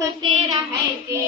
कसे राहायचे